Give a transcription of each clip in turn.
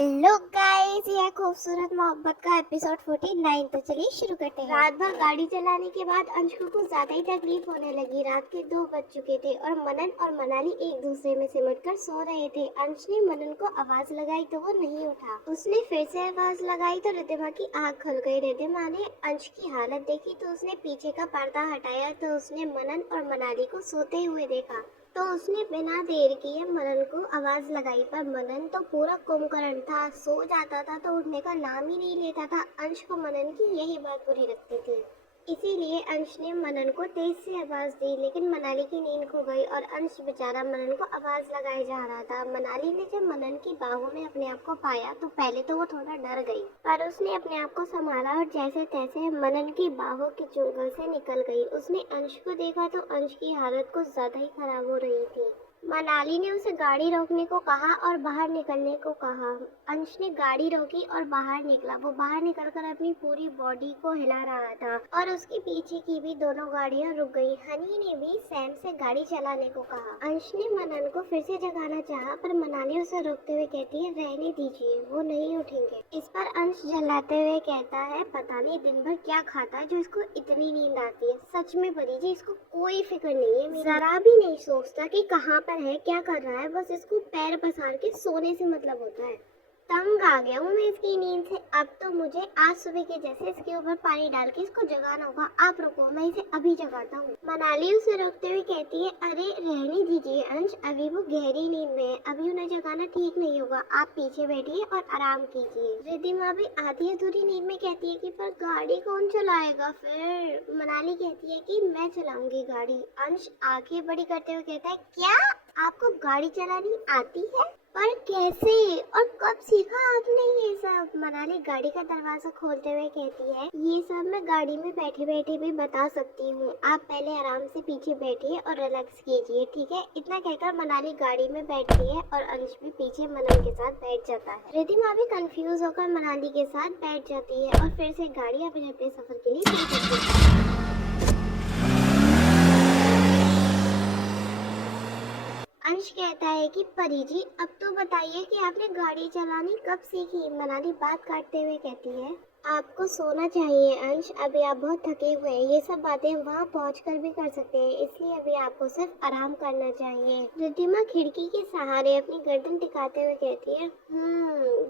Hello guys, यह खूबसूरत मोहब्बत का एपिसोड 49। तो चलिए शुरू करते हैं। रात भर गाड़ी चलाने के बाद अंशु को ज्यादा ही तकलीफ होने लगी। रात के 2 बज चुके थे और मनन और मनाली एक दूसरे में सिमटकर सो रहे थे। अंश ने मनन को आवाज लगाई तो वो नहीं उठा। उसने फिर से आवाज लगाई तो रिद्धिमा की आँख खुल गई। रिद्धिमा ने अंश की हालत देखी तो उसने पीछे का पर्दा हटाया तो उसने मनन और मनाली को सोते हुए देखा। तो उसने बिना देर किए मनन को आवाज लगाई, पर मनन तो पूरा कुंभकर्ण था, सो जाता था तो उठने का नाम ही नहीं लेता था। अंश को मनन की यही बात बुरी लगती थी, इसीलिए अंश ने मनन को तेज से आवाज दी। लेकिन मनाली की नींद खो गई और अंश बेचारा मनन को आवाज लगाए जा रहा था। मनाली ने जब मनन की बाहों में अपने आप को पाया तो पहले तो वो थोड़ा डर गई, पर उसने अपने आप को संभाला और जैसे तैसे मनन की बाहों की चुंगल से निकल गई। उसने अंश को देखा तो अंश की हालत कुछ ज्यादा ही खराब हो रही थी। मनाली ने उसे गाड़ी रोकने को कहा और बाहर निकलने को कहा। अंश ने गाड़ी रोकी और बाहर निकला। वो बाहर निकलकर अपनी पूरी बॉडी को हिला रहा था और उसके पीछे की भी दोनों गाड़ियां रुक गई। हनी ने भी सैम से गाड़ी चलाने को कहा। अंश ने मनन को फिर से जगाना चाहा, पर मनाली उसे रोकते हुए कहती है, रहने दीजिए, वो नहीं उठेंगे। इस पर अंश झल्लाते हुए कहता है, पता नहीं दिन भर क्या खाता है जो इसको इतनी नींद आती है। सच में परी जी, इसको कोई फिक्र नहीं है, जरा भी नहीं सोचता कि कहाँ पर है, क्या कर रहा है। बस इसको पैर पसार के सोने से मतलब होता है। तंग आ गया हूँ मैं इसकी नींद से। अब तो मुझे आज सुबह के जैसे इसके ऊपर पानी डाल के इसको जगाना होगा। आप रुको, मैं इसे अभी जगाता हूँ। मनाली उसे रोकते हुए कहती है, अरे रहने दीजिए अंश, अभी वो गहरी नींद में है, अभी उन्हें जगाना ठीक नहीं होगा। आप पीछे बैठिए और आराम कीजिए। रिद्धिमा भी आधी अधूरी नींद में कहती है कि पर गाड़ी कौन चलाएगा फिर। मनाली कहती है कि मैं चलाऊंगी गाड़ी। अंश आंखें बड़ी करते हुए कहता है, क्या आपको गाड़ी चलानी आती है? पर कैसे और कब सीखा आपने ये सब? मनाली गाड़ी का दरवाजा खोलते हुए कहती है, ये सब मैं गाड़ी में बैठे बैठे भी बता सकती हूँ। आप पहले आराम से पीछे बैठिए और रिलैक्स कीजिए, ठीक है? इतना कहकर मनाली गाड़ी में बैठती है और अंश भी पीछे मनन के साथ बैठ जाता है। रिद्धिमा भी कंफ्यूज होकर मनाली के साथ बैठ जाती है और फिर से गाड़ी अपने अपने सफर के लिए शुरू करती है। अंश कहता है कि परी जी, अब तो बताइए कि आपने गाड़ी चलानी कब सीखी? मनाली बात काटते हुए कहती है, आपको सोना चाहिए अंश, अभी आप बहुत थके हुए हैं। ये सब बातें वहाँ पहुँचकर भी कर सकते हैं, इसलिए अभी आपको सिर्फ आराम करना चाहिए। रिद्धिमा खिड़की के सहारे अपनी गर्दन टिकाते हुए कहती है,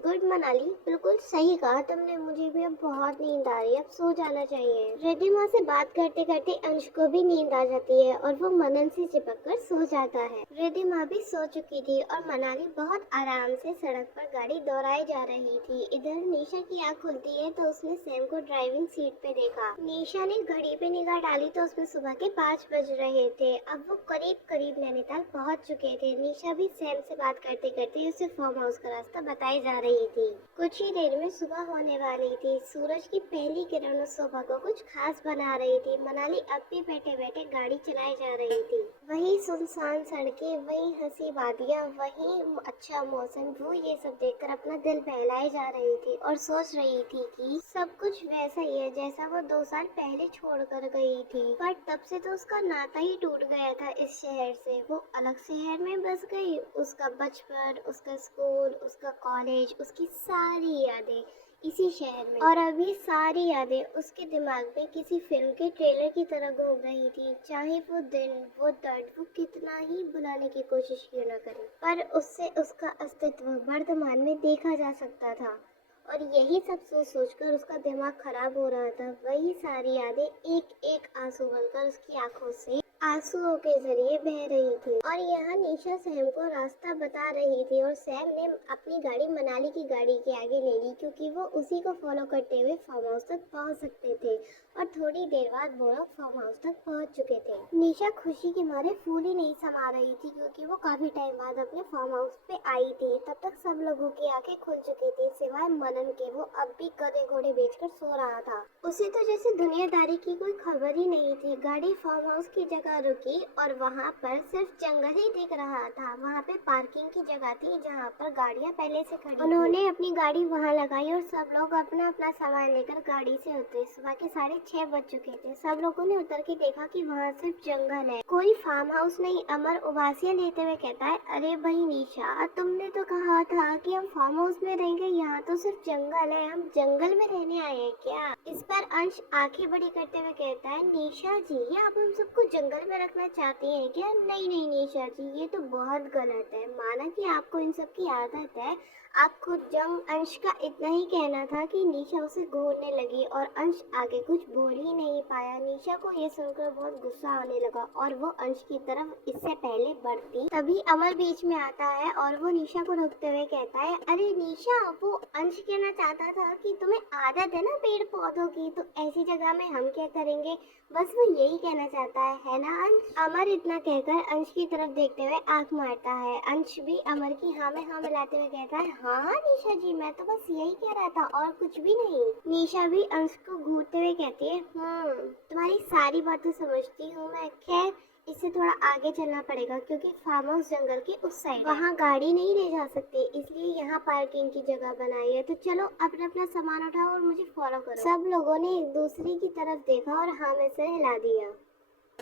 गुड मनाली, बिल्कुल सही कहा तुमने, मुझे भी अब बहुत नींद आ रही है, अब सो जाना चाहिए। रिद्धिमा से बात करते करते अंश को भी नींद आ जाती है और वो मनन से चिपक कर सो जाता है। रिद्धिमा भी सो चुकी थी और मनाली बहुत आराम से सड़क पर गाड़ी दौड़ाई जा रही थी। इधर निशा की आँख खुलती है तो उसने सैम को ड्राइविंग सीट पे देखा। निशा ने घड़ी पे निगाह डाली तो उसमें सुबह के 5 बज रहे थे। अब वो करीब करीब नैनीताल पहुंच चुके थे। निशा भी सैम से बात करते करते उसे फार्म हाउस का रास्ता बताई जा रही थी। कुछ ही देर में सुबह होने वाली थी। सूरज की पहली किरणें सुबह को कुछ खास बना रही थी। मनाली अब भी बैठे बैठे गाड़ी चलाई जा रही थी। वही सुनसान सड़कें, वही हंसी वादियाँ, वही अच्छा मौसम। वो ये सब देखकर अपना दिल बहलाए जा रही थी और सोच रही थी कि सब कुछ वैसा ही है जैसा वो 2 साल पहले छोड़कर गई थी। पर तब से तो उसका नाता ही टूट गया था इस शहर से। वो अलग शहर में बस गई। उसका बचपन, उसका स्कूल, उसका कॉलेज, उसकी सारी यादें इसी शहर में। और अभी सारी यादें उसके दिमाग में किसी फिल्म के ट्रेलर की तरह घूम रही थी। चाहे वो दिन, वो दर्द, वो कितना ही भुलाने की कोशिश क्यों न करे, पर उससे उसका अस्तित्व वर्तमान में देखा जा सकता था। और यही सब सोच सोचकर उसका दिमाग खराब हो रहा था। वही सारी यादें एक एक आंसू बनकर उसकी आंखों से आंसुओं के जरिए बह रही थी। और यहाँ निशा सैम को रास्ता बता रही थी और सैम ने अपनी गाड़ी मनाली की गाड़ी के आगे ले ली, क्योंकि वो उसी को फॉलो करते हुए फार्म हाउस तक पहुँच सकते थे। और थोड़ी देर बाद वो लोग फार्म हाउस तक पहुँच चुके थे। निशा खुशी के मारे फूल ही नहीं समा रही थी, क्योंकि वो काफी टाइम बाद अपने फार्म हाउस पे आई थी। तब तक सब लोगों की आंखें खुल चुकी थी सिवाय मनन के। वो अब भी गधे घोड़े बेचकर सो रहा था। उसे तो जैसे दुनियादारी की कोई खबर ही नहीं थी। गाड़ी फार्म हाउस की जगह देखकर रुकी और वहाँ पर सिर्फ जंगल ही दिख रहा था। वहाँ पे पार्किंग की जगह थी जहाँ पर गाड़ियाँ पहले से खड़ी थी। उन्होंने अपनी गाड़ी वहाँ लगाई और सब लोग अपना अपना सामान लेकर गाड़ी से उतरे। सुबह के 6:30 बज चुके थे। सब लोगों ने उतर के देखा कि वहाँ सिर्फ जंगल है, कोई फार्म हाउस नहीं। अमर उबासियाँ लेते हुए कहता है, अरे भाई निशा, तुमने तो कहा था कि हम फार्म हाउस में रहेंगे, यहाँ तो सिर्फ जंगल है, हम जंगल में रहने आए हैं क्या? इस पर अंश आंखें बड़ी करते हुए कहता है, निशा जी, आप हम सबको जंगल में रखना चाहती हैं क्या? नहीं नहीं निशा जी, ये तो बहुत गलत है। माना कि आपको इन सब की आदत है, आप खुद जंग। अंश का इतना ही कहना था कि निशा उसे घूरने लगी और अंश आगे कुछ बोल ही नहीं पाया। निशा को ये सुनकर बहुत गुस्सा आने लगा और वो अंश की तरफ इससे पहले बढ़ती, तभी अमर बीच में आता है और वो निशा को रोकते हुए कहता है, अरे निशा, वो अंश कहना चाहता था कि तुम्हें आदत है ना पेड़ पौधों की, तो ऐसी जगह में हम क्या करेंगे, बस वो यही कहना चाहता है ना अंश? अमर इतना कहकर अंश की तरफ देखते हुए आंख मारता है। अंश भी अमर की हाँ में हाँ मिलाते हुए कहता है, हाँ हाँ निशा जी, मैं तो बस यही कह रहा था और कुछ भी नहीं। निशा भी अंश को घूरते हुए कहती है, तुम्हारी सारी बातें समझती हूँ मैं, खैर इससे थोड़ा आगे चलना पड़ेगा क्योंकि फार्म हाउस जंगल के उस साइड वहाँ गाड़ी नहीं ले जा सकते, इसलिए यहाँ पार्किंग की जगह बनाई है। तो चलो अपना अपना सामान उठाओ और मुझे फॉलो करो। सब लोगों ने एक दूसरे की तरफ देखा और हाँ में सिर हिला दिया।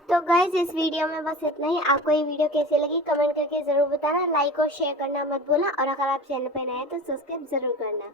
तो गाइज, इस वीडियो में बस इतना ही। आपको ये वीडियो कैसी लगी कमेंट करके जरूर बताना, लाइक और शेयर करना मत भूलना और अगर आप चैनल पर नए हैं तो सब्सक्राइब जरूर करना।